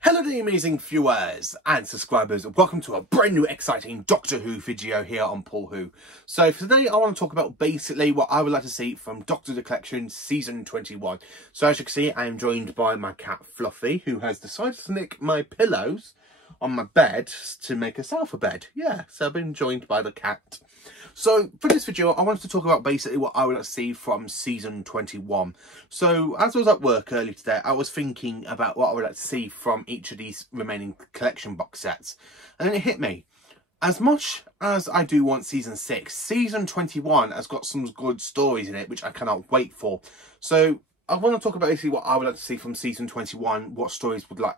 Hello there amazing viewers and subscribers, welcome to a brand new exciting Doctor Who video here on Paul Who. So for today I want to talk about basically what I would like to see from Doctor Who Collection Season 21. So as you can see I am joined by my cat Fluffy, who has decided to nick my pillows on my bed to make herself a bed. Yeah, so I've been joined by the cat. So for this video I wanted to talk about basically what I would like to see from Season 21. So as I was at work earlier today I was thinking about what I would like to see from each of these remaining collection box sets, and then it hit me. As much as I do want Season 6, Season 21 has got some good stories in it which I cannot wait for. So I want to talk about basically what I would like to see from Season 21. What stories would I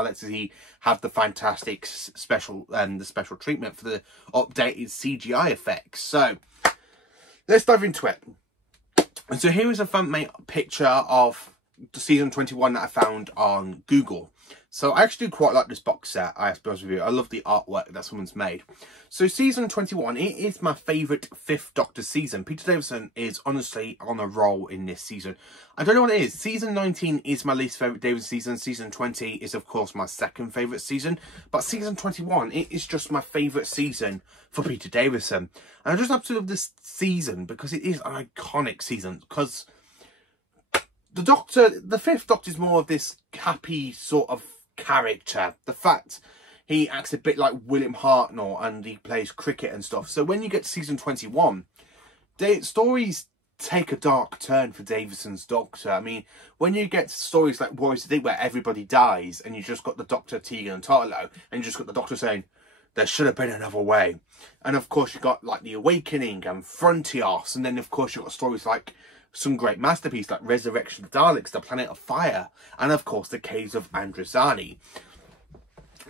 like to see have the fantastic special and the special treatment for the updated CGI effects. So let's dive into it. And so here is a fan-made picture of the Season 21 that I found on Google. So I actually do quite like this box set, I have to be honest with you. I love the artwork that someone's made. So Season 21, it is my favourite 5th Doctor season. Peter Davison is honestly on a roll in this season. I don't know what it is. Season 19 is my least favourite Davison season. Season 20 is of course my second favourite season. But Season 21, it is just my favourite season for Peter Davison. And I just absolutely love this season because it is an iconic season. Because the 5th Doctor is more of this happy sort of character. The fact he acts a bit like William Hartnell and he plays cricket and stuff. So when you get to Season 21, stories take a dark turn for Davison's Doctor. I mean, when you get stories like Warriors of the Deep where everybody dies and you just got the Doctor, Tegan and Tarlo, and you just got the Doctor saying, there should have been another way. And of course you got like The Awakening and Frontios, and then of course you got stories like some great masterpieces like Resurrection of the Daleks, The Planet of Fire, and of course The Caves of Androzani.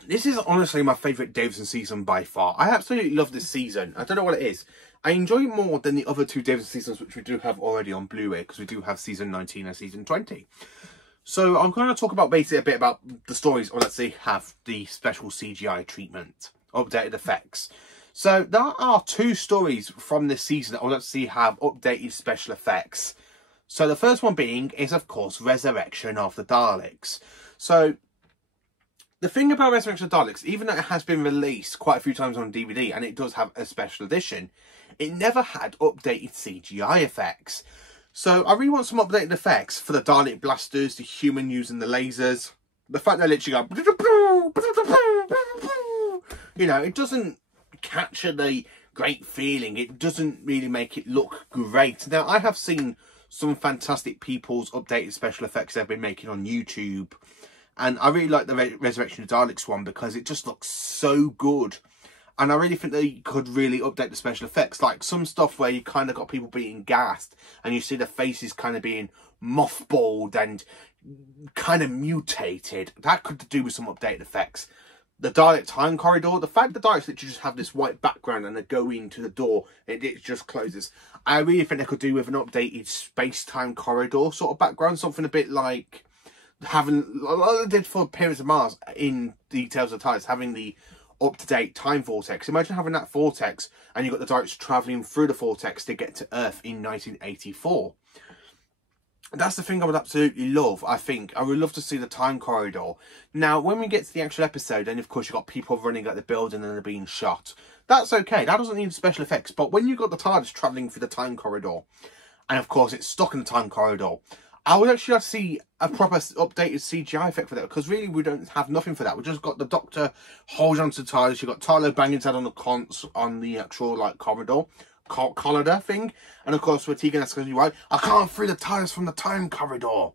This is honestly my favourite Davison season by far. I absolutely love this season. I don't know what it is. I enjoy it more than the other two Davison seasons which we do have already on Blu-ray, because we do have Season 19 and Season 20. So I'm going to talk about basically a bit about the stories, or let's say have the special CGI treatment, updated effects. So there are 2 stories from this season that I want to see have updated special effects. So the first one being is of course Resurrection of the Daleks. So the thing about Resurrection of the Daleks, even though it has been released quite a few times on DVD and it does have a special edition, it never had updated CGI effects. So I really want some updated effects for the Dalek blasters, the human using the lasers. The fact they literally go, you know, it doesn't capture the great feeling. It doesn't really make it look great. Now I have seen some fantastic people's updated special effects they've been making on YouTube, and I really like the Resurrection of Daleks one because it just looks so good. And I really think they could really update the special effects, like some stuff where you kind of got people being gassed and you see the faces kind of being mothballed and kind of mutated. That could do with some updated effects. The Dalek time corridor, the fact the Daleks literally just have this white background and they go into the door and it just closes. I really think they could do with an updated space-time corridor sort of background, something a bit like having, like they did for Appearance of Mars in Details of the Daleks, having the up-to-date time vortex. Imagine having that vortex and you've got the Daleks travelling through the vortex to get to Earth in 1984. That's the thing I would absolutely love, I think. I would love to see the time corridor. Now, when we get to the actual episode, then of course you've got people running at the building and they're being shot. That's okay, that doesn't need special effects. But when you've got the TARDIS travelling through the time corridor, and of course it's stuck in the time corridor, I would actually like to see a proper updated CGI effect for that, because really we don't have nothing for that. We've just got the Doctor holding onto the TARDIS, you've got Tarlo banging his head on the actual like corridor. Collider thing, and of course with Tegan asking you, right, I can't free the TARDIS from the time corridor.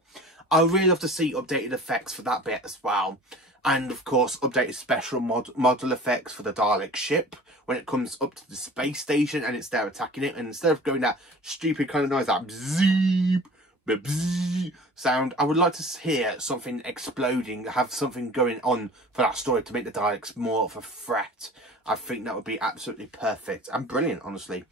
I would really love to see updated effects for that bit as well, and of course updated special model effects for the Dalek ship when it comes up to the space station and it's there attacking it, and instead of going that stupid kind of noise, that bzzz, bzzz sound, I would like to hear something exploding, have something going on for that story to make the Daleks more of a threat. I think that would be absolutely perfect and brilliant, honestly.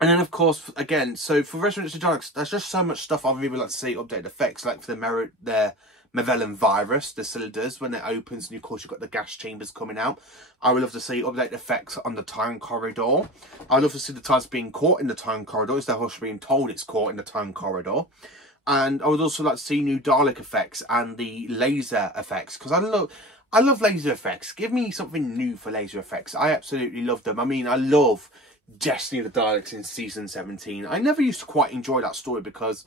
And then, of course, again, so for Resurrection of the Daleks, there's just so much stuff I really would like to see updated effects, like for the Magellan virus, the cylinders, when it opens, and of course you've got the gas chambers coming out. I would love to see updated effects on the time corridor. I would love to see the TARDIS being caught in the time corridor instead of being told it's caught in the time corridor. And I would also like to see new Dalek effects and the laser effects, because I love laser effects. Give me something new for laser effects. I absolutely love them. I mean, I love Destiny of the Daleks in season 17. I never used to quite enjoy that story because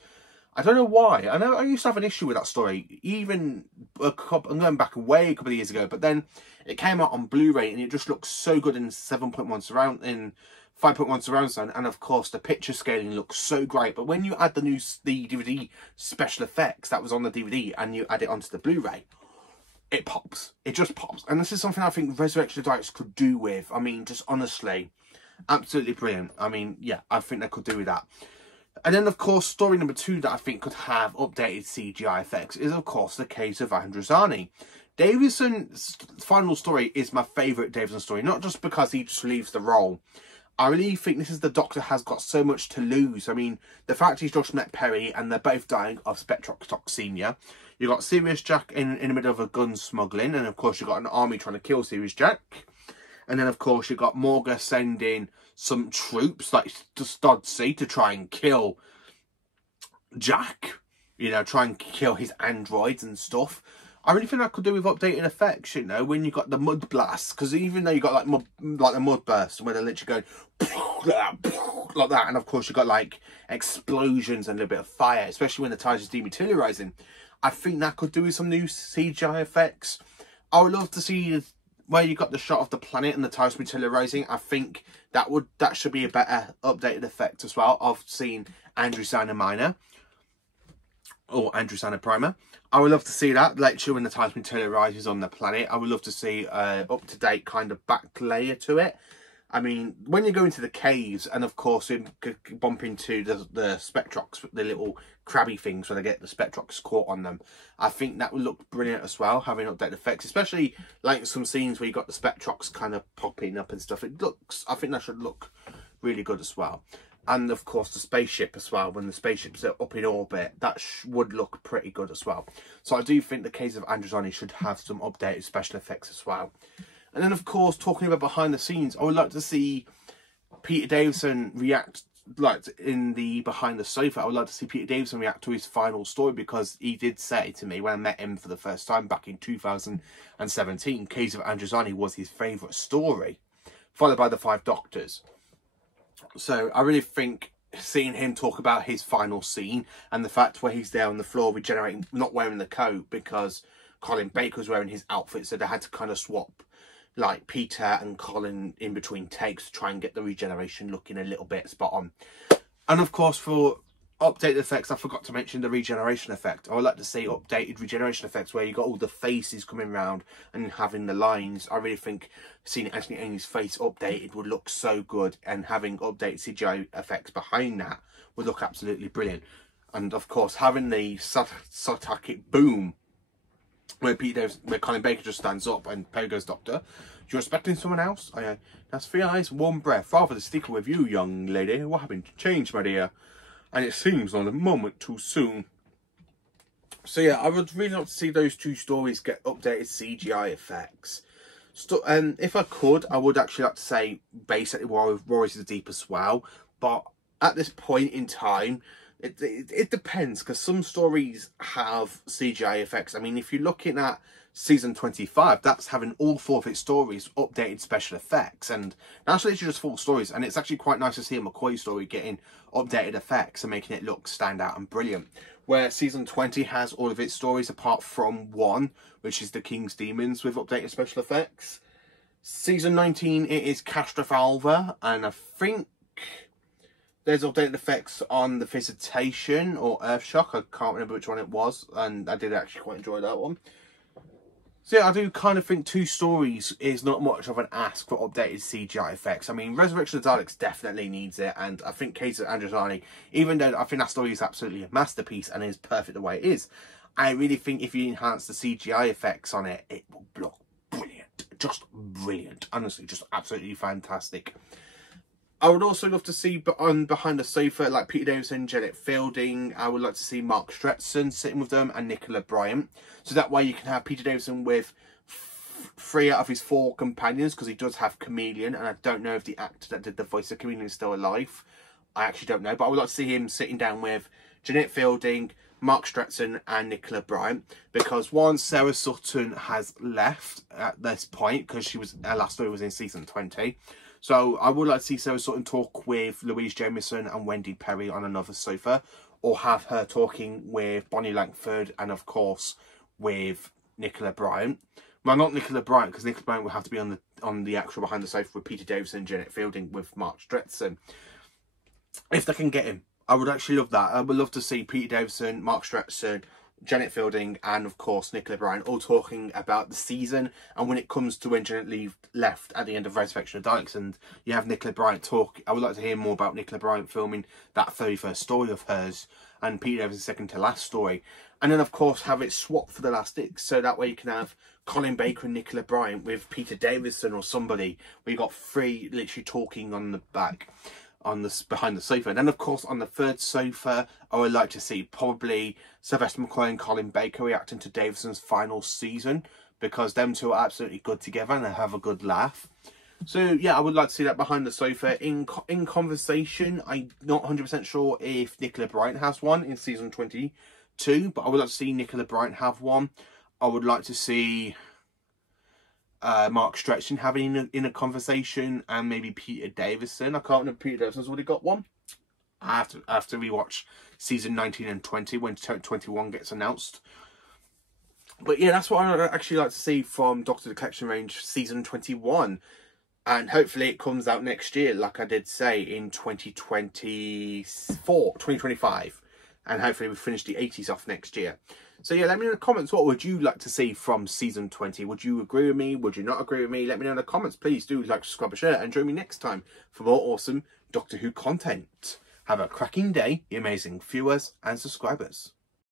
I don't know why. I know I used to have an issue with that story, even I'm going back way a couple of years ago, but then it came out on Blu-ray and it just looks so good in 7.1 surround, in 5.1 surround sound, and of course the picture scaling looks so great. But when you add the DVD special effects that was on the DVD and you add it onto the Blu-ray, it pops. It just pops. And this is something I think Resurrection of the Daleks could do with. I mean, just honestly, absolutely brilliant. I mean, yeah, I think they could do with that. And then, of course, story number 2 that I think could have updated CGI effects is, of course, the case of Androzani. Davison's final story is my favourite Davison story, not just because he just leaves the role. I really think this is the Doctor has got so much to lose. I mean, the fact he's just met Perry and they're both dying of spectrotoxemia. You've got Sirius Jack in the middle of a gun smuggling, and of course you've got an army trying to kill Sirius Jack. And then, of course, you've got Morga sending some troops, like to Stodsea, to try and kill Jack. You know, try and kill his androids and stuff. I really think that could do with updating effects, you know, when you got the mud blasts. Because even though you got like the mud burst, where they're literally going like that. And, of course, you got, like, explosions and a little bit of fire, especially when the TARDIS is dematerialising. I think that could do with some new CGI effects. I would love to see where you got the shot of the planet and the TARDIS materializing. I think that should be a better updated effect as well of seeing Androzani Minor or Androzani Prima. I would love to see that lecture when the TARDIS materializes on the planet. I would love to see up to date kind of back layer to it. I mean, when you go into the caves and, of course, you bump into the Spectrox, the little crabby things where they get the Spectrox caught on them, I think that would look brilliant as well, having updated effects, especially like some scenes where you got the Spectrox kind of popping up and stuff. I think that should look really good as well. And, of course, the spaceship as well, when the spaceships are up in orbit, that would look pretty good as well. So I do think the case of Androzani should have some updated special effects as well. And then, of course, talking about behind the scenes, I would like to see Peter Davison react, like in the Behind the Sofa. I would like to see Peter Davison react to his final story, because he did say to me when I met him for the first time back in 2017, Case of Androzani was his favourite story, followed by The Five Doctors. So I really think seeing him talk about his final scene and the fact where he's there on the floor regenerating, not wearing the coat because Colin Baker was wearing his outfit, so they had to kind of swap like Peter and Colin in between takes to try and get the regeneration looking a little bit spot on. And of course, for updated effects, I forgot to mention the regeneration effect. I would like to see updated regeneration effects where you got all the faces coming around and having the lines. I really think seeing Anthony Ainley's face updated would look so good, and having updated CGI effects behind that would look absolutely brilliant. And of course, having the Sartactic boom where Colin Baker just stands up and Perry goes, "Doctor, you're expecting someone else?" That's 3 eyes, 1 breath. Rather than sticking with you, young lady. What happened to change, my dear? And it seems on a moment too soon. So yeah, I would really like to see those 2 stories get updated CGI effects. If I could, I would actually like to say basically Warriors of the Deep as well. But at this point in time, it depends, because some stories have CGI effects. I mean, if you're looking at season 25, that's having all 4 of its stories updated special effects, and that's literally just 4 stories. And it's actually quite nice to see a McCoy story getting updated effects and making it look stand out and brilliant, where season 20 has all of its stories apart from 1, which is the King's Demons, with updated special effects. Season 19, it is Castrofalva, and I think there's updated effects on the Visitation or Earthshock. I can't remember which one it was, and I did actually quite enjoy that one. So yeah, I do kind of think 2 stories is not much of an ask for updated CGI effects. I mean, Resurrection of the Daleks definitely needs it, and I think Case of Androzani, even though I think that story is absolutely a masterpiece and is perfect the way it is, I really think if you enhance the CGI effects on it, it will look brilliant. Just brilliant. Honestly, just absolutely fantastic. I would also love to see Behind the Sofa, like Peter Davison, Janet Fielding. I would like to see Mark Stretson sitting with them and Nicola Bryant. So that way you can have Peter Davison with 3 out of his 4 companions, because he does have Chameleon. And I don't know if the actor that did the voice of Chameleon is still alive. I actually don't know. But I would like to see him sitting down with Jeanette Fielding, Mark Stretson and Nicola Bryant, because one, Sarah Sutton has left at this point because her last story was in season 20. So I would like to see Sarah Sutton talk with Louise Jameson and Wendy Perry on another sofa, or have her talking with Bonnie Langford and of course with Nicola Bryant. Well, not Nicola Bryant, because Nicola Bryant will have to be on the actual behind the sofa with Peter Davison and Jeanette Fielding with Mark Stretson. If they can get him, I would actually love that. I would love to see Peter Davison, Mark Stretson, Jeanette Fielding and of course Nicola Bryant all talking about the season, and when it comes to when Jeanette left at the end of Resurrection of Daleks and you have Nicola Bryant talk. I would like to hear more about Nicola Bryant filming that 31st story of hers and Peter Davison's second to last story, and then of course have it swapped for the last six, so that way you can have Colin Baker and Nicola Bryant with Peter Davison or somebody, where you got three literally talking on the back, on the behind the sofa. And then of course on the third sofa, I would like to see probably Sylvester McCoy and Colin Baker reacting to Davison's final season, because them two are absolutely good together and they have a good laugh. So yeah, I would like to see that behind the sofa in conversation. I'm not 100% sure if Nicola Bryant has one in season 22, but I would like to see Nicola Bryant have one. I would like to see Mark Stretson having in a conversation, and maybe Peter Davison. I can't remember if Peter Davison's already got one. I have to rewatch season 19 and 20 when 21 gets announced. But yeah, that's what I'd actually like to see from Doctor the Collection Range season 21. And hopefully it comes out next year, like I did say, in 2025. And hopefully we finish the 80s off next year. So yeah, let me know in the comments, what would you like to see from season 20? Would you agree with me? Would you not agree with me? Let me know in the comments. Please do like, subscribe, and share, and join me next time for more awesome Doctor Who content. Have a cracking day, you amazing viewers and subscribers.